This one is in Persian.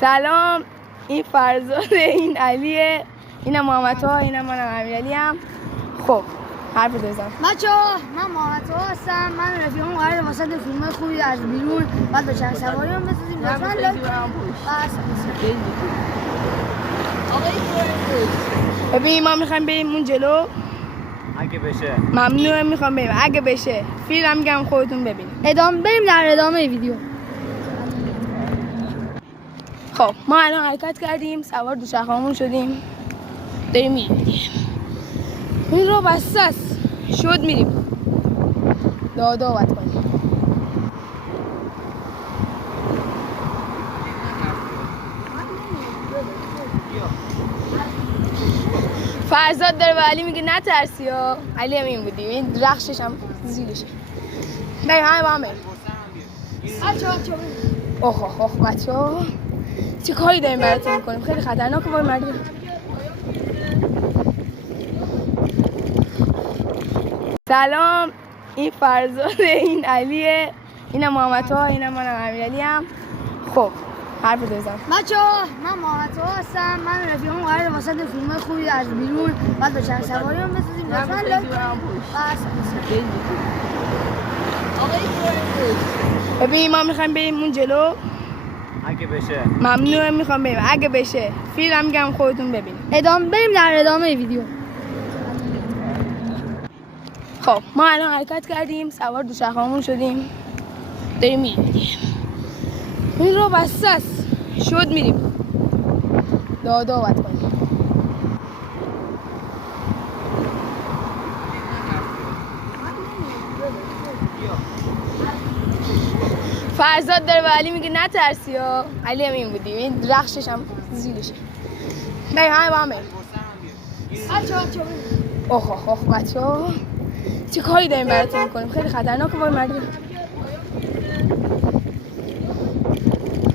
سلام، این فرزاده، این علیه، اینم محمد ها، اینم منم امیرعلی ام. خب حرف بزن. بچه‌ها من محمد ها هستم. من رفیقم قراره واسه فیلم خوبی از بیرون بعد با چند سواری هم بسازیم. لطفاً لایک ببین ما میخوایم بریم اون جلو. اگه بشه ممنونم، میخوام بریم اگه بشه. فیلم میگم خودتون ببینید. بریم در ادامه ویدیو. خب ما الان حرکت کردیم، سوار دوچرخه‌مون شدیم، داریم میریم. این رو بسته است، شد میریم. دادا باید کنیم. فرزاد داره به علی میگه نترسی ها. علی هم این بودیم، این رخشش هم زیلشه. بریم همه با هم بریم. اوه بچه ها چه کاری داریم براتون میکنیم، خیلی خطرناکه وای مردم. سلام، این فرزاده، این علیه، اینم محمد ها، اینم منم امیرعلی ام. خب حرف بزن. بچه‌ها من محمد ها هستم. من رفیقم قراره واسه فیلم خوبی از بیرون بعد با چند سواری هم بسازیم. لطفاً لایک ببین ما میخوایم بریم اون جلو. اگه بشه ممنونم، میخوام بریم اگه بشه. فیلم میگم خودتون ببینید. بریم در ادامه ویدیو. خب ما الان حرکت کردیم، سوار دوچرخه‌مون شدیم، داریم میریم. این رو بسته است، شد میریم. دادا باید کنیم. فرزاد داره به علی میگه نترسی ها. علی هم این بودیم، این رخشش هم زیلشه. بریم همه با هم بریم. اوه بچه ها چه کاری داریم براتون میکنیم، خیلی خطرناکه وای مردم.